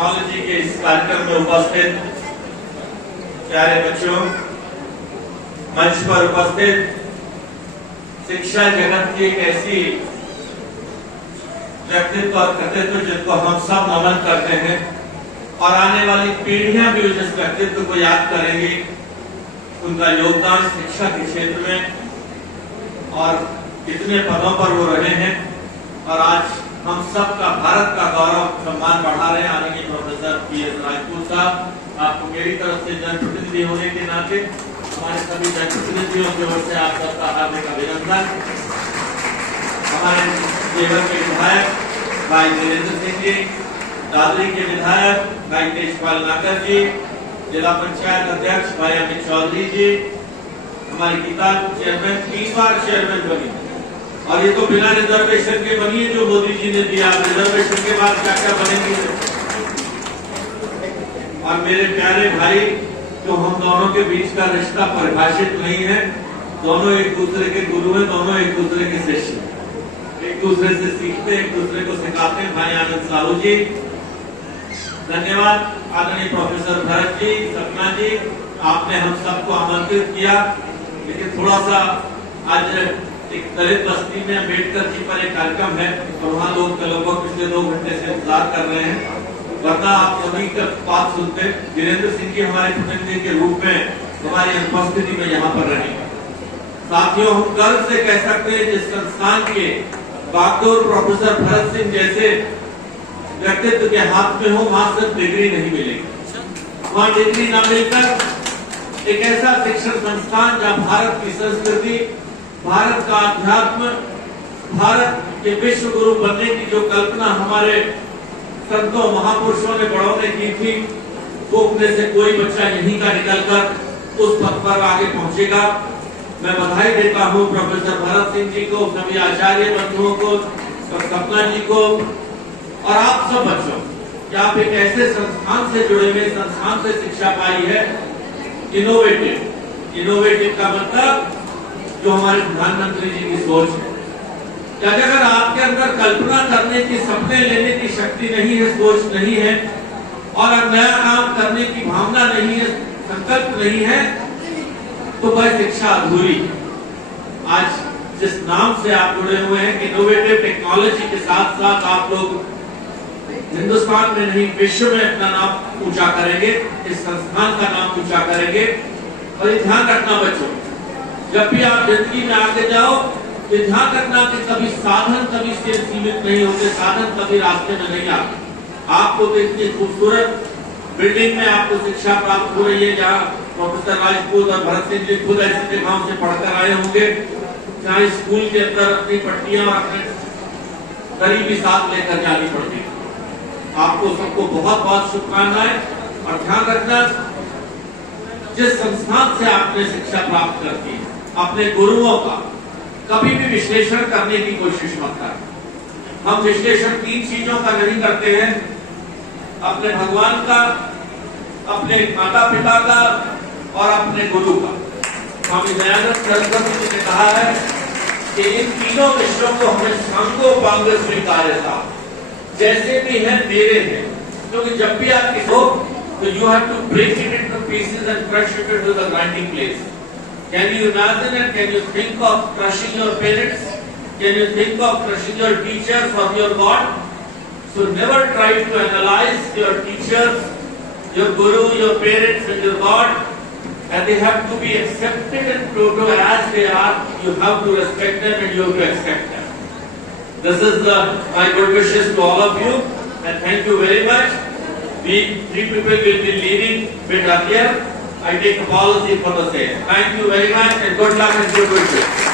Technology के इस कार्यक्रम में उपस्थित प्यारे बच्चों, मंच पर उपस्थित शिक्षा जगत की एक ऐसी व्यक्तित्व और कृतित्व जिनको हम सब नमन करते हैं और आने वाली पीढ़ियां भी जिस व्यक्तित्व को याद करेंगी, उनका योगदान शिक्षा के क्षेत्र में और कितने पदों पर वो रहे हैं और आज हम सब का भारत का गौरव सम्मान बढ़ा रहे हैं। आदरणीय प्रोफेसर पीएस राजपूत साहब, आपको मेरी तरफ से जनप्रतिनिधि होने के नाते हमारे सभी जनप्रतिनिधियों की ओर से आप सबका हार्दिक अभिनंदन। हमारे देवर के विधायक भाई वीरेंद्र सिंह जी, दादरी के विधायक भाई तेजपाल नागर जी, जिला पंचायत अध्यक्ष भाई अमित चौधरी जी, हमारी किताब चेयरमैन 3 बार चेयरमैन बनी और ये तो बिना रिजर्वेशन के बनी है जो मोदी जी ने दिया। रिजर्वेशन के बाद क्या क्या बनेंगे। और मेरे प्यारे भाई, जो हम दोनों के बीच का रिश्ता परिभाषित नहीं है, दोनों एक दूसरे के गुरु हैं, दोनों एक दूसरे के शिष्य, एक दूसरे से सीखते, एक दूसरे को सिखाते हैं। भाई आनंद साहू जी धन्यवाद। आदरणीय प्रोफेसर भरत जी, सपना जी, आपने हम सबको आमंत्रित किया, लेकिन थोड़ा सा आज एक दलित बस्ती में अम्बेडकर जी पर एक कार्यक्रम है और वहाँ लोग लगभग पिछले 2 घंटे से इंतजार कर रहे हैं, वरना आप सभी का बात सुनते। वीरेंद्र सिंह जी हमारे प्रतिनिधि के रूप में हमारी अनुपस्थिति में यहाँ पर रहेंगे। साथियों, हम गर्व से कह सकते हैं जिस संस्थान के बागडोर प्रोफेसर भरत सिंह जैसे व्यक्तित्व के हाथ में हो, वहां सिर्फ डिग्री नहीं मिलेगी। वहां डिग्री न मिलकर एक ऐसा शिक्षण संस्थान जहां भारत की संस्कृति, भारत का अध्यात्म, भारत के विश्व गुरु बनने की जो कल्पना हमारे संतों महापुरुषों ने बड़ों ने की थी, वो उनमें से कोई बच्चा यहीं का निकलकर उस पद पर आगे पहुंचेगा। मैं बधाई देता हूं प्रोफेसर भरत सिंह जी को, सभी आचार्य बंधुओं को, सपना जी को और आप सब बच्चों कि आप एक ऐसे संस्थान से जुड़े हुए, संस्थान से शिक्षा पाई है इनोवेटिव। इनोवेटिव का मतलब जो हमारे प्रधानमंत्री जी की सोच है कि अगर आपके अंदर कल्पना करने की, सपने लेने की शक्ति नहीं है, सोच नहीं है और नया काम करने की भावना नहीं है, संकल्प नहीं है, तो वह शिक्षा अधूरी। आज जिस नाम से आप जुड़े हुए हैं इनोवेटिव टेक्नोलॉजी के साथ साथ आप लोग हिंदुस्तान में नहीं विश्व में अपना नाम ऊंचा करेंगे, इस संस्थान का नाम ऊंचा करेंगे। और ये ध्यान रखना बच्चों, जब भी आप जिंदगी में आगे जाओ तो ध्यान रखना कि कभी साधन कभी से सीमित नहीं होते, साधन कभी रास्ते में नहीं आते। आपको तो इतनी खूबसूरत बिल्डिंग में आपको शिक्षा प्राप्त हो रही है, जहाँ प्रोफेसर राजपूत और भरत सिंह जी खुद ऐसे जगहों से पढ़कर आए होंगे, जहाँ स्कूल के अंदर अपनी पट्टियां और अपने करीबी साथ लेकर जानी पड़ती है। आपको सबको बहुत बहुत शुभकामनाएं और ध्यान रखना, जिस संस्थान से आपने शिक्षा प्राप्त करती है, अपने गुरुओं का कभी भी विश्लेषण करने की कोशिश मत करें। हम विश्लेषण 3 चीजों का नहीं करते हैं, अपने भगवान का, अपने माता पिता का और अपने गुरु का। स्वामी दयानंद सरस्वती जी ने कहा है कि इन तीनों विषयों को हमें सांगोपांग स्वीकार्य था, जैसे भी है मेरे हैं, क्योंकि जब भी आप किसी हो तो you have to break it into pieces and crush it into the grinding place. Can you imagine and can you think of crushing your parents? Can you think of crushing your teachers or your God? So never try to analyze your teachers, your guru, your parents and your God, and they have to be accepted and proto as they are. You have to respect them and you have to accept them. This is my good wishes to all of you and thank you very much. We 3 people will be leaving bit earlier. I take apology for the same. Thank you very much and good luck and good wishes.